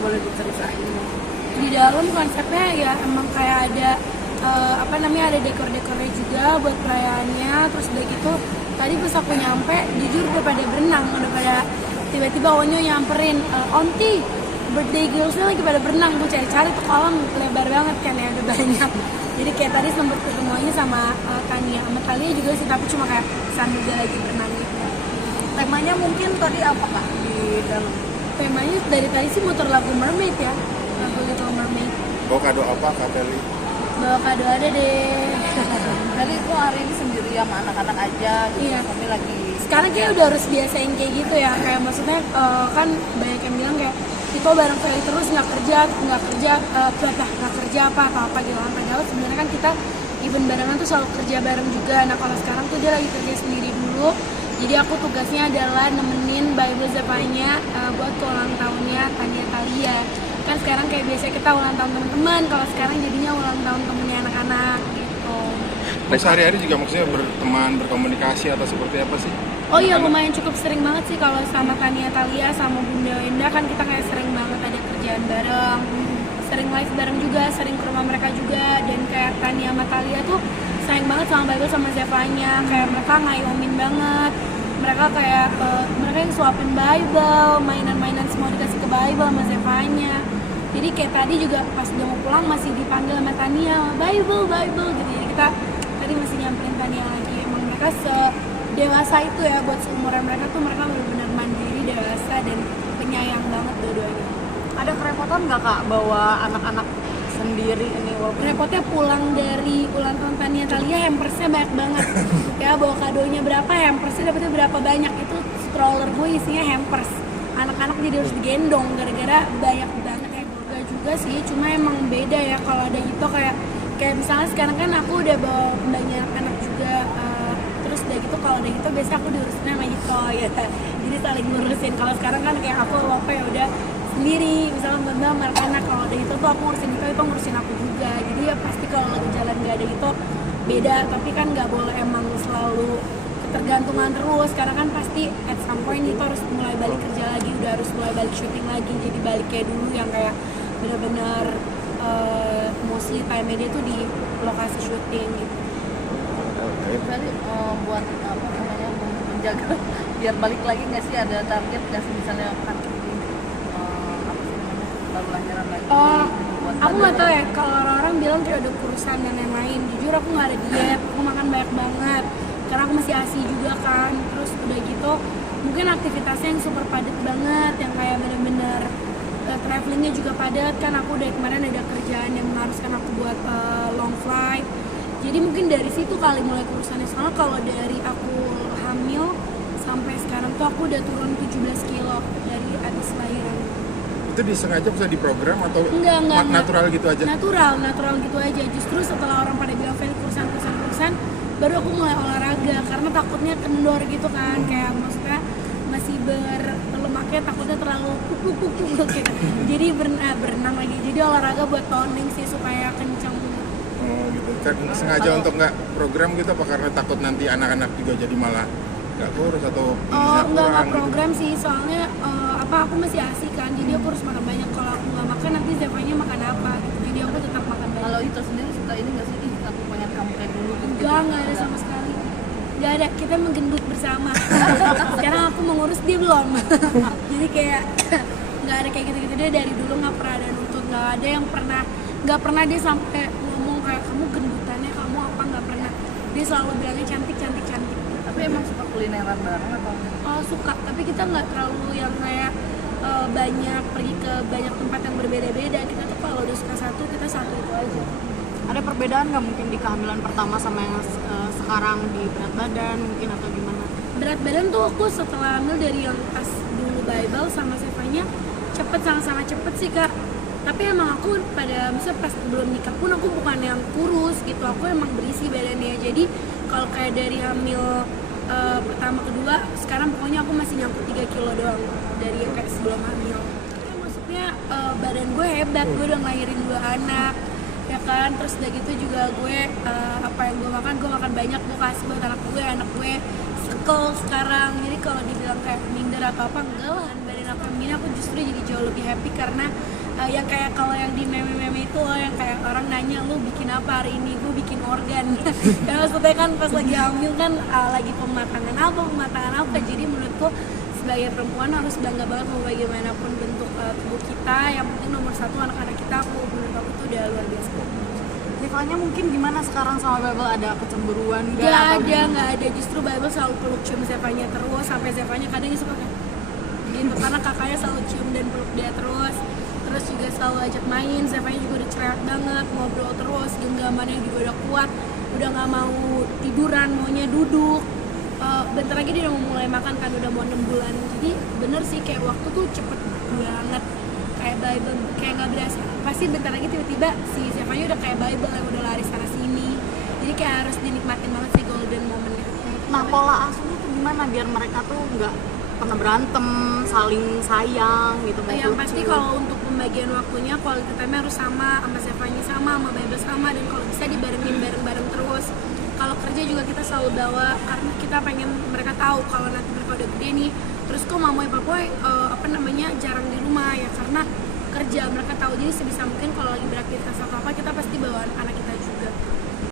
boleh diceritain? Di dalam konsepnya ya emang kayak ada ada dekor-dekornya juga buat perayaannya. Terus udah gitu tadi pas aku nyampe jujur udah pada berenang, udah pada tiba-tiba Onyo nyamperin, Onti birthday girlsnya lagi pada berenang, gue cari-cari tuh kolam lebar banget kan ya, udah banyak. Jadi kayak tadi sempet ketemuannya sama Tania, sama Tania juga sih, tapi cuma kayak sambil dia lagi berenang gitu. Temanya mungkin tadi apa Kak di dalam? Temanya dari tadi sih muter lagu Mermaid ya, lagu Little Mermaid. Bawa kado apa Kak Feli? Bawa kado ada deh. Tadi itu hari ini sendiri sama anak-anak aja gitu. Iya. Kami lagi Sekarang kayak udah harus biasain kayak gitu ya, kayak maksudnya kan banyak yang bilang kayak itu bareng Feli terus nggak kerja apa gitu kan. Padahal sebenarnya kan kita even barengan tuh selalu kerja bareng juga. Nah kalau sekarang tuh dia lagi kerja sendiri dulu, jadi aku tugasnya adalah nemenin Bible Zepanya buat ulang tahunnya Tania Talia. Kan sekarang kayak biasa kita ulang tahun teman-teman, kalau sekarang jadinya ulang tahun temennya anak-anak gitu. Nah sehari-hari juga maksudnya berteman, berkomunikasi atau seperti apa sih? Oh iya, lumayan cukup sering banget sih kalau sama Tania Talia sama Bunda Wenda kan kita kayak sering banget ada kerjaan bareng, sering live bareng juga, sering ke rumah mereka juga. Dan kayak Tania sama Talia tuh sayang banget sama Bible sama Zevanya, kayak mereka ngayomin banget. Mereka kayak mereka yang suapin Bible, mainan-mainan semua dikasih ke Bible sama Zevanya. Jadi kayak tadi juga pas udah mau pulang masih dipanggil sama Tania, Bible gitu. Jadi kita tadi masih nyamperin Tania lagi. Emang mereka dewasa itu ya, buat seumuran mereka tuh mereka benar-benar mandiri, dewasa, dan penyayang banget dua-duanya. ada kerepotan nggak Kak bawa anak-anak sendiri ini? Repotnya pulang dari ulang tahun Tania Talia, hampersnya banyak banget. Ya bawa kadonya berapa, hampersnya dapetnya berapa banyak, itu stroller gue isinya hampers. Anak-anak jadi harus digendong gara-gara banyak banget ya. Gak juga sih, cuma emang beda ya kalau ada gitu kayak misalnya sekarang kan aku udah bawa banyak anak juga. Terus udah gitu kalau udah gitu biasa aku diurusin sama Ito ya. Jadi saling ngurusin. Kalau sekarang kan kayak aku apa ya udah sendiri, misalnya mbak anak kalau ada itu tuh aku ngurusin itu ngurusin aku juga. Jadi ya pasti kalau lagi jalan nggak ada itu beda, tapi kan nggak boleh emang selalu ketergantungan terus, karena kan pasti at some point itu harus mulai balik kerja lagi, udah harus mulai balik syuting lagi. Jadi balik kayak dulu yang kayak benar-benar mostly time dia tuh di lokasi syuting gitu. Jadi buat apa namanya menjaga biar balik lagi nggak sih, ada target nggak sih misalnya kan apa sih namanya baru lahiran lagi? Buat Aku nggak tahu ya, kalau orang-orang bilang kayak udah kurusan dan lain-lain. Jujur aku nggak ada diet, aku makan banyak banget karena aku masih ASI juga kan. Terus udah gitu mungkin aktivitasnya yang super padat banget, yang kayak bener-bener travelingnya juga padat kan. Aku dari kemarin ada kerjaan yang mengharuskan aku buat long flight. Jadi mungkin dari situ kali mulai kurusannya. Soalnya kalau dari aku hamil sampai sekarang tuh aku udah turun 17 kilo dari abis lahiran. Itu disengaja bisa diprogram atau Enggak, natural gitu aja? Natural gitu aja. Justru setelah orang pada bilang Feli kurusan, baru aku mulai olahraga karena takutnya kendor gitu kan. Kayak maksudnya masih berlemaknya takutnya terlalu puk gitu. Jadi berenang lagi. Jadi olahraga buat toning sih supaya kencang. Oh gitu. Kan sengaja untuk nggak program gitu apa karena takut nanti anak-anak juga jadi malah nggak kurus atau gizinya Enggak kurang program gitu. sih, soalnya aku masih ASI kan, jadi aku harus makan banyak. Kalau aku nggak makan nanti Zevanya makan apa gitu. Jadi aku tetap makan banyak. Kalau itu sendiri suka ini nggak sih? Ih, aku pengen kamu kayak dulu gitu. Nggak ada sama sekali. Nggak ada, kita menggendut bersama. Sekarang aku mengurus, dia belum. Jadi kayak nggak ada kayak gitu-gitu. Dia dari dulu nggak pernah ada nuntut, nggak pernah dia sampai ngomong kayak kamu gendutannya kamu apa, nggak pernah. Dia selalu bilangnya cantik. Tapi emang suka kulineran bareng atau? Oh suka, tapi kita nggak terlalu yang kayak banyak pergi ke banyak tempat yang berbeda-beda. Kita tuh kalau udah suka satu, kita satu itu aja. Ada perbedaan nggak mungkin di kehamilan pertama sama yang sekarang di berat badan mungkin atau gimana? Berat badan tuh aku setelah hamil dari yang pas dulu Bible sama Zevanya sama-sama cepet sih Kak. Tapi emang aku misalnya pas belum nikah pun aku bukan yang kurus gitu. Aku emang berisi badannya. Jadi kalau kayak dari hamil pertama kedua, sekarang pokoknya aku masih nyangkut 3 kilo doang dari yang kayak sebelum hamil. Ya, maksudnya badan gue hebat, gue udah ngelahirin 2 anak ya kan. Terus udah gitu juga gue apa yang gue makan banyak, gue kasih buat anak gue circle sekarang. Jadi kalau dibilang kayak minder atau apa, enggak lah. Badan aku yang begini aku justru jadi jauh lebih happy karena yang kayak kalau yang di meme-meme itu loh, yang kayak orang nanya lu bikin apa hari ini, gue bikin organ. Ya maksudnya kan pas lagi hamil kan lagi pematangan apa, jadi menurutku sebagai perempuan harus bangga banget mau bagaimanapun bentuk tubuh kita, yang penting nomor satu anak-anak kita, menurut aku itu udah luar biasa. Zevanya mungkin gimana sekarang sama Babel, ada kecemburuan nggak? Nggak ada, justru Babel selalu peluk cium Zevanya terus, sampai Zevanya kadang suka kayak gitu, karena kakaknya selalu cium dan peluk dia terus juga selalu ajak main. Zevanya juga udah cerewet banget, ngobrol terus, genggamannya juga udah kuat, udah nggak mau tiduran, maunya duduk. Bentar lagi dia udah mau mulai makan kan, udah mau 6 bulan. Jadi bener sih kayak waktu tuh cepet banget, kayak Bible, kayak nggak berasa. Pasti bentar lagi tiba-tiba si Zevanya udah kayak Bible yang udah lari sana sini. Jadi kayak harus dinikmatin banget sih golden momennya. Nah, pola asuhnya tuh gimana biar mereka tuh nggak pernah berantem, saling sayang gitu? Yang pasti kalau untuk pembagian waktunya, quality time harus sama Zevanya, sama Bible sama, dan kalau bisa dibarengin bareng-bareng terus. Kalau kerja juga kita selalu bawa, karena kita pengen mereka tahu kalau nanti mereka udah gede nih, terus kok mamoy papoy jarang di rumah ya, karena kerja mereka tahu. Jadi sebisa mungkin kalau lagi beraktivitas atau apa, kita pasti bawa anak kita